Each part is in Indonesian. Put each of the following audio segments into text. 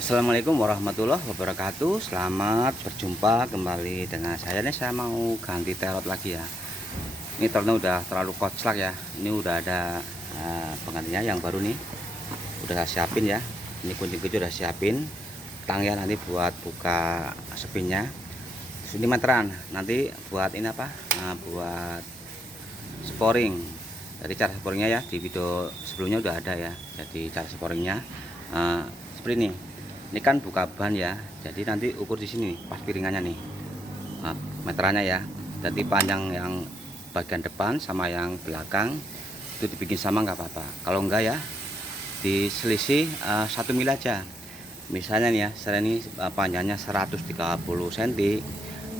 Assalamualaikum warahmatullahi wabarakatuh. Selamat berjumpa kembali dengan saya. Nih saya mau ganti terot lagi ya. Ini terotnya udah terlalu koclak ya. Ini udah ada penggantinya yang baru nih. Udah saya siapin ya. Ini kunci-kunci udah siapin. Tangnya nanti buat buka spinnya. Ini meteran. Nanti buat ini apa? Buat sporing. Jadi cara sporingnya ya di video sebelumnya udah ada ya. Jadi cara sporingnya seperti ini kan buka ban ya, jadi nanti ukur di sini pas piringannya nih, meterannya ya. Jadi panjang yang bagian depan sama yang belakang itu dibikin sama nggak apa-apa. Kalau enggak ya diselisih 1 mili aja. Misalnya nih ya, saya ini panjangnya 130 cm,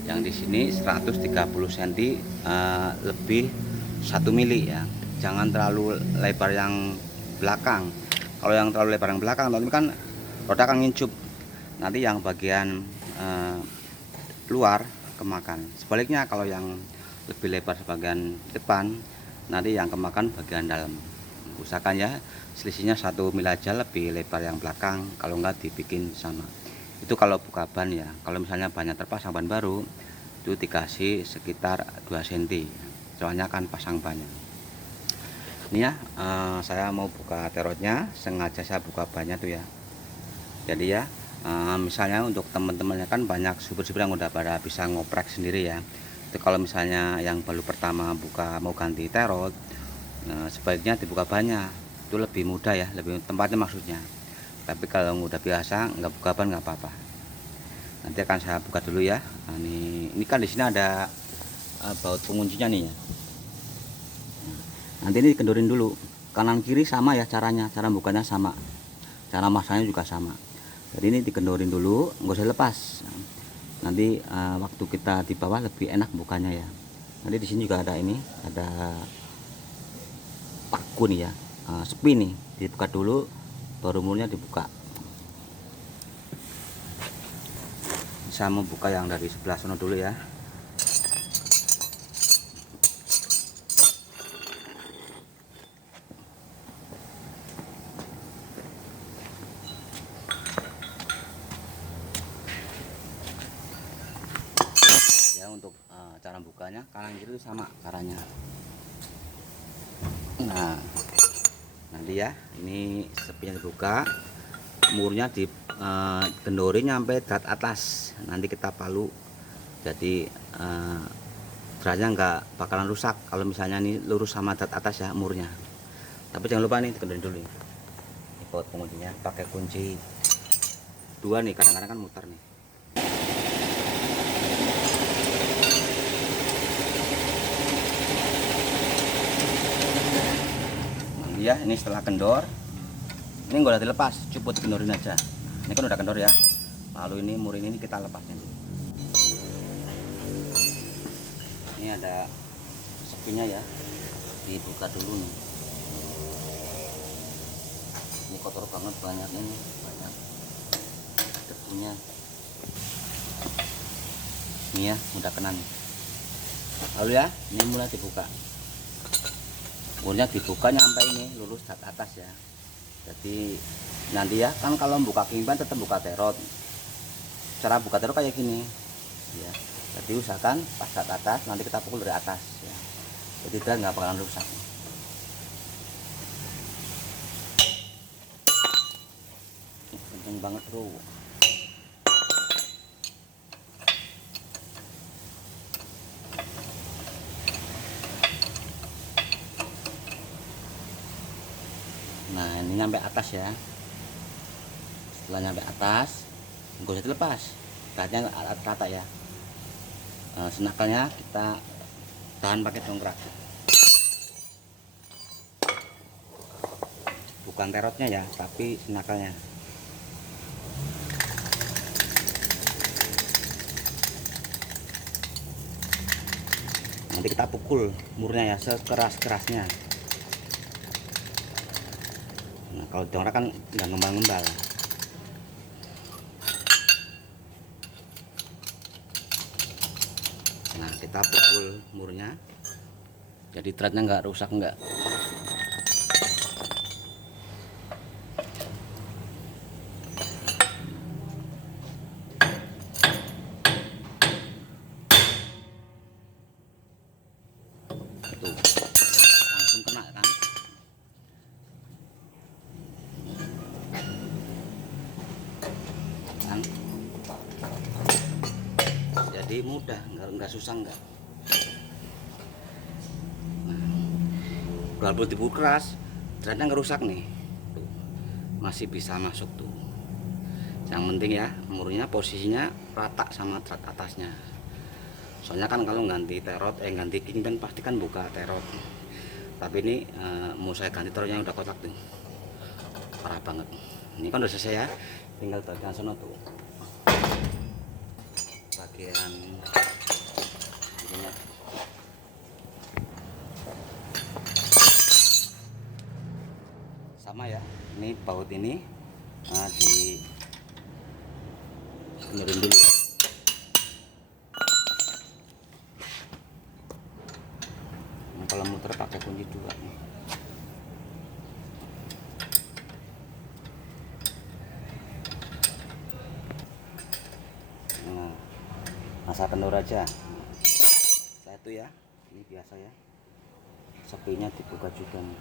yang di sini 130 cm, lebih 1 mili ya. Jangan terlalu lebar yang belakang. Kalau yang terlalu lebar yang belakang nanti kan roda akan ngincup, nanti yang bagian luar kemakan. Sebaliknya kalau yang lebih lebar sebagian depan, nanti yang kemakan bagian dalam. Usahakan ya selisihnya 1 mili aja, lebih lebar yang belakang, kalau enggak dibikin sama. Itu kalau buka ban ya. Kalau misalnya bannya terpasang ban baru, itu dikasih sekitar 2 cm, soalnya kan pasang bannya. Ini ya, saya mau buka terotnya, sengaja saya buka bannya tuh ya. Jadi ya, misalnya untuk teman-temannya kan banyak supir-supir yang udah pada bisa ngoprek sendiri ya. Itu kalau misalnya yang baru pertama buka mau ganti terot, sebaiknya dibuka banyak, itu lebih mudah ya, lebih tempatnya maksudnya. Tapi kalau udah biasa nggak buka ban nggak apa-apa. Nanti akan saya buka dulu ya. Nah, ini kan di sini ada baut penguncinya nih ya. Nanti ini dikendorin dulu, kanan kiri sama ya caranya, cara bukanya sama, cara masangnya juga sama. Jadi ini dikendorin dulu, nggak usah lepas. Nanti waktu kita di bawah lebih enak bukanya ya. Nanti di sini juga ada ini, ada paku nih ya, sepi nih, dibuka dulu, baru murnya dibuka. Saya mau buka yang dari sebelah sana dulu ya. Untuk cara bukanya kanan kiri sama caranya. Nah nanti ya, ini sepinya dibuka, murnya dikendorin nyampe drat atas, nanti kita palu, jadi dratnya nggak bakalan rusak kalau misalnya ini lurus sama drat atas ya murnya. Tapi jangan lupa nih dikendorin dulu nih. Ini baut penguncinya pakai kunci 2 nih, kadang-kadang kan muter nih. Ya, ini setelah kendor, ini nggak usah dilepas, cukup kendorin aja. Ini kan udah kendor ya. Lalu ini mur ini kita lepasnya. Ini ada sepinya ya, dibuka dulu nih. Ini kotor banget, banyak ini, banyak debunya. Ini ya, udah kena nih. Lalu ya, ini mulai dibuka. Murnya dibuka nyampe ini lurus cat atas ya. Jadi nanti ya kan kalau buka kimban tetap buka terot. Cara buka terot kayak gini ya. Jadi usahakan pas cat atas, nanti kita pukul dari atas ya. Jadi dia nggak bakalan rusak. Kenceng banget bro. Nah ini nyampe atas ya. Setelah nyampe atas, nggak usah dilepas, katanya rata ya. Senakalnya kita tahan pakai dongkrak, bukan terotnya ya, tapi senakalnya. Nanti kita pukul murnya ya sekeras-kerasnya. Nah kalau dongkrak kan nggak ngembal-ngembal. Nah kita pukul murnya, jadi threadnya nggak rusak nggak. jadi mudah, nggak susah nggak. Walaupun dipukul keras ternyata nggak rusak nih tuh, masih bisa masuk tuh. Yang penting ya murnya posisinya rata sama trot atasnya, soalnya kan kalau ganti terot ganti king kan pasti kan buka terot, tapi ini mau saya ganti terotnya udah kotak tuh, parah banget. Ini kan udah selesai ya, tinggal bagian sono tuh, bagian ininya. Sama ya, ini baut ini di benerin dulu ya. Nah, kalau muter pakai kunci 2 nih. Nah, masa kendor aja. Satu ya, ini biasa ya. Sepinya dibuka juga nih.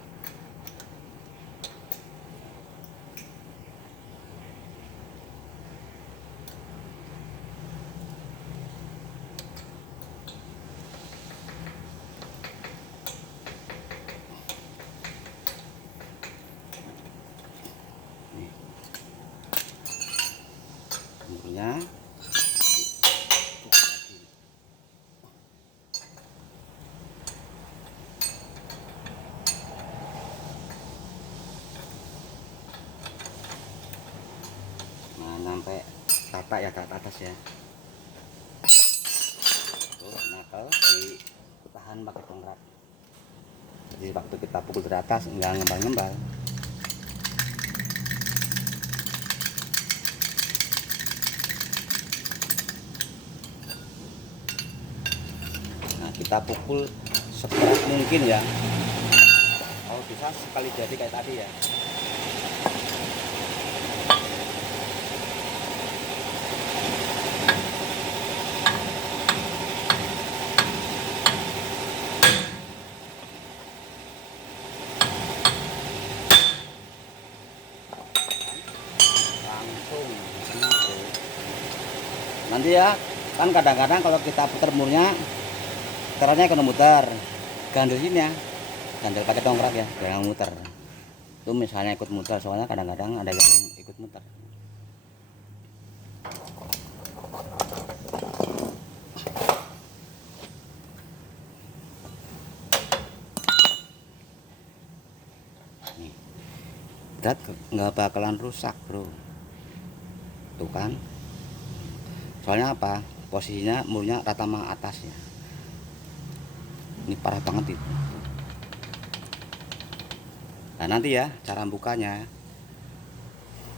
Murnya nah sampai tata ya, tata atas ya tuh, nakal ditahan pakai tongkat, jadi waktu kita pukul dari atas nggak ngembal-ngembal. Nah kita pukul sekeras mungkin ya, kalau bisa sekali jadi kayak tadi ya. Langsung nanti ya, kan kadang-kadang kalau kita putar murnya caranya kena muter, gandel sini ya, gandel pakai tongkrak ya, jangan muter itu misalnya ikut muter, soalnya kadang-kadang ada yang ikut muter. Nih, berat nggak bakalan rusak bro, tuh kan, soalnya apa, posisinya murnya rata sama atas ya, ini parah banget itu. Nah nanti ya cara bukanya,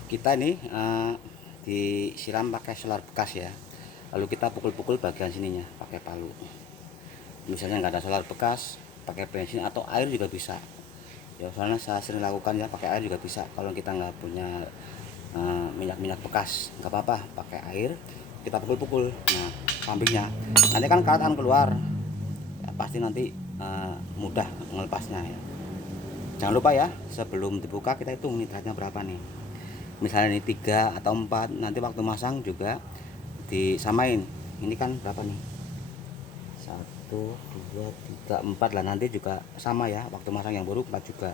kita ini disiram pakai solar bekas ya, lalu kita pukul-pukul bagian sininya pakai palu. Misalnya nggak ada solar bekas, pakai bensin atau air juga bisa ya, soalnya saya sering lakukan ya, pakai air juga bisa. Kalau kita nggak punya minyak bekas nggak apa-apa, pakai air kita pukul-pukul. Nah kambingnya nanti kan karat akan keluar ya, pasti nanti mudah melepasnya ya. Jangan lupa ya, sebelum dibuka kita hitung nitratnya berapa nih. Misalnya ini 3 atau 4, nanti waktu masang juga disamain. Ini kan berapa nih? 1, 2, 3, 4 lah, nanti juga sama ya. Waktu masang yang baru 4 juga.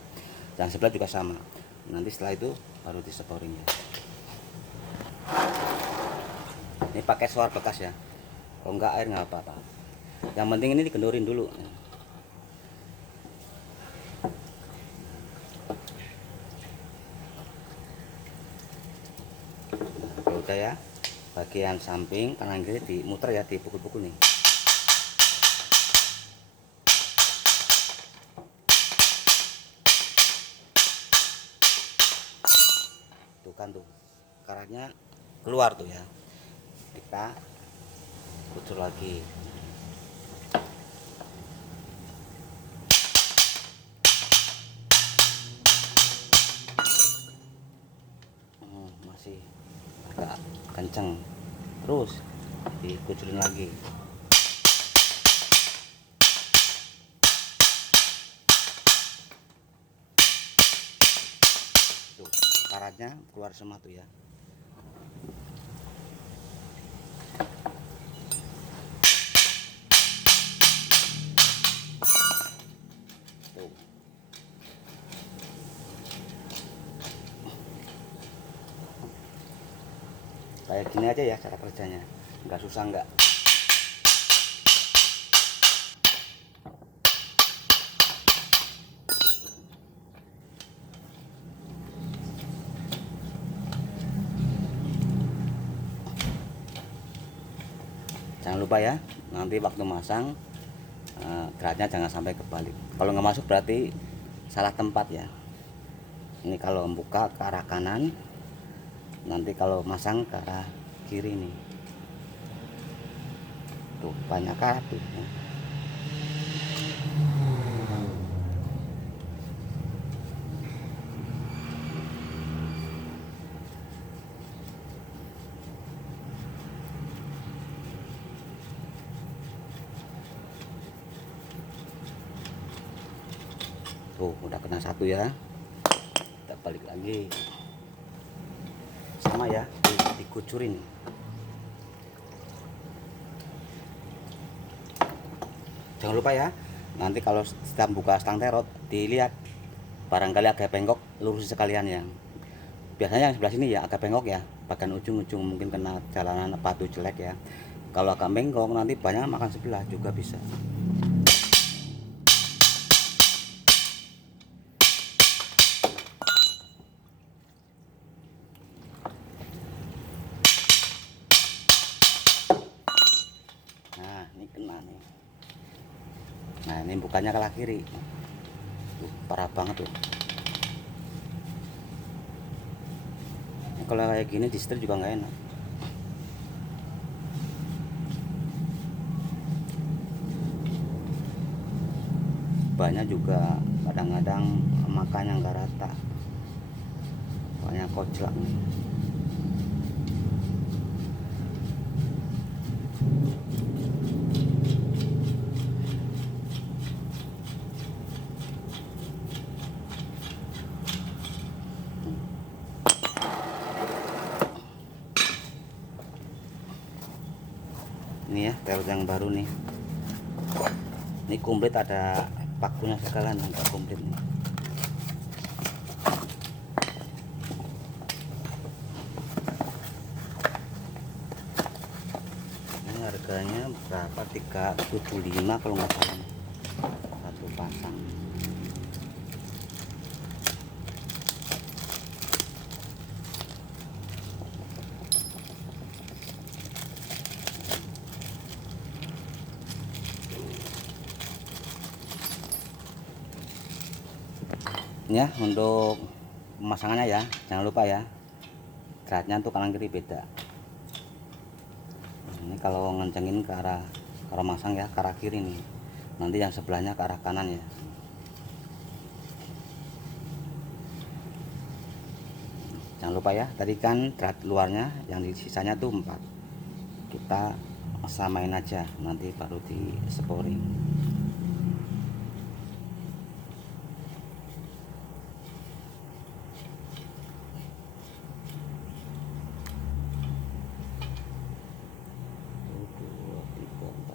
Dan sebelah juga sama. Nanti setelah itu baru diseporin ya. Ini pakai solar bekas ya. Kalau enggak air nggak apa-apa. Yang penting ini dikendorin dulu. Udah ya, bagian samping kanan kiri dimuter ya, dipukul-pukul nih. Tuh kan tuh karatnya keluar tuh ya, kita putar lagi. Masih agak kenceng, terus dikucurin lagi. Tuh karatnya keluar semua tuh ya. Kayak gini aja ya cara kerjanya, nggak susah nggak. Jangan lupa ya, nanti waktu masang dratnya jangan sampai kebalik. Kalau nggak masuk berarti salah tempat ya. Ini kalau buka ke arah kanan, nanti kalau masang ke arah kiri nih. Tuh banyak kartu ya. Tuh udah kena satu ya, kita balik lagi sama ya, dikucurin. Jangan lupa ya, nanti kalau sedang buka stang terot dilihat barangkali agak bengkok, lurus sekalian ya. Biasanya yang sebelah sini ya agak bengkok ya, bagian ujung-ujung mungkin kena jalanan batu jelek ya. Kalau agak bengkok nanti banyak makan sebelah juga bisa. Nah ini kena nih. Nah ini bukannya ke kiri. Tuh, parah banget tuh. Nah, kalau kayak gini di setir juga nggak enak. Banyak juga kadang-kadang makannya nggak rata, banyak koclak nih. Ini ya terot yang baru nih, ini komplit, ada pakunya segala, nggak komplit nih. Ini harganya berapa, 375 kalau nggak salah, satu pasang. Ya untuk pemasangannya ya, jangan lupa ya, dratnya untuk kanan kiri beda. Ini kalau ngencengin ke arah, kalau masang ya ke arah kiri nih, nanti yang sebelahnya ke arah kanan ya. Jangan lupa ya, tadi kan drat luarnya yang di sisanya tuh 4, kita samain aja nanti baru di sporing.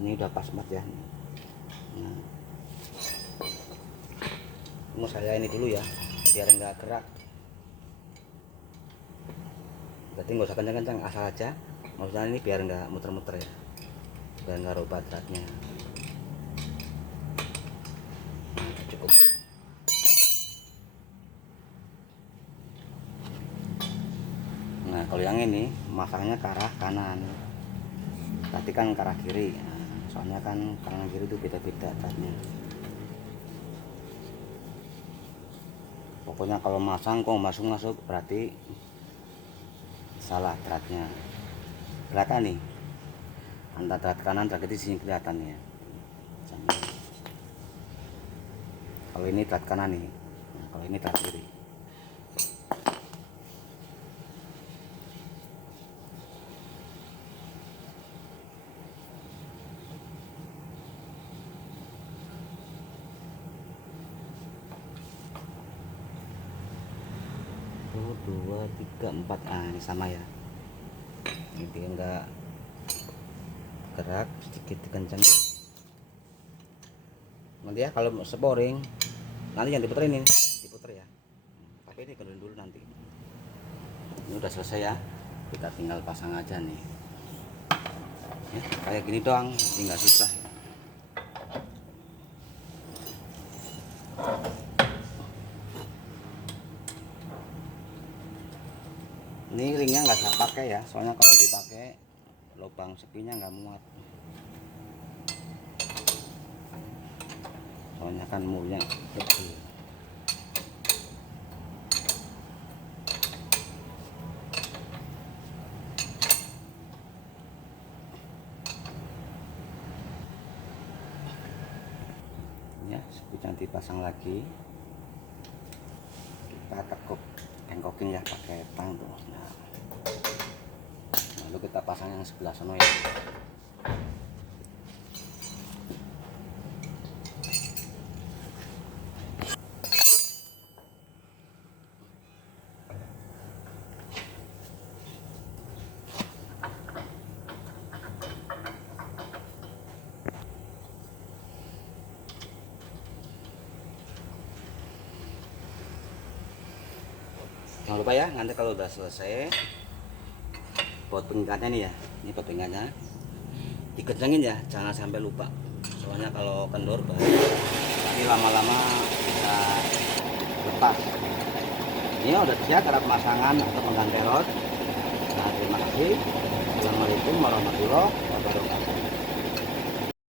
Ini udah pas banget ya. Nah, mau saya ini dulu ya biar enggak gerak, berarti nggak usah kencang-kencang, asal aja, maksudnya ini biar enggak muter-muter ya, biar enggak rubah dratnya. Nah, cukup. Nah kalau yang ini masangnya ke arah kanan, tadi kan ke arah kiri. Nah, soalnya kan kanan kiri itu beda-beda dratnya. Pokoknya kalau masang kok masuk berarti salah dratnya. Kelihatan nih antara drat kanan drat kiri, sini kelihatan ya. Kalau ini drat kanan nih, nah, kalau ini drat kiri. Satu, dua, tiga, empat. Ah ini sama ya. Ini dia enggak gerak, sedikit dikencangin. Nanti ya kalau sporing nanti yang diputerin ini, diputer ya. Tapi ini kendor dulu nanti. Ini udah selesai ya. kita tinggal pasang aja nih ya, kayak gini doang, tinggal susah ya. Ini ringnya nggak saya pakai ya, soalnya kalau dipakai lubang sepinya nggak muat, soalnya kan murnya kecil. Ya, sepinya dipasang lagi, kita tekuk tengkokin ya pakai tang tuh. Nah, lalu kita pasang yang sebelah sana ya. Jangan lupa ya, nanti kalau udah selesai buat pengikatnya nih ya, ini buat pengikatnya dikencengin ya, jangan sampai lupa, soalnya kalau kendor nanti lama-lama bisa lepas. Ini udah siap cara pemasangan atau pengganti rod. Nah, terima kasih. Assalamualaikum warahmatullahi wabarakatuh.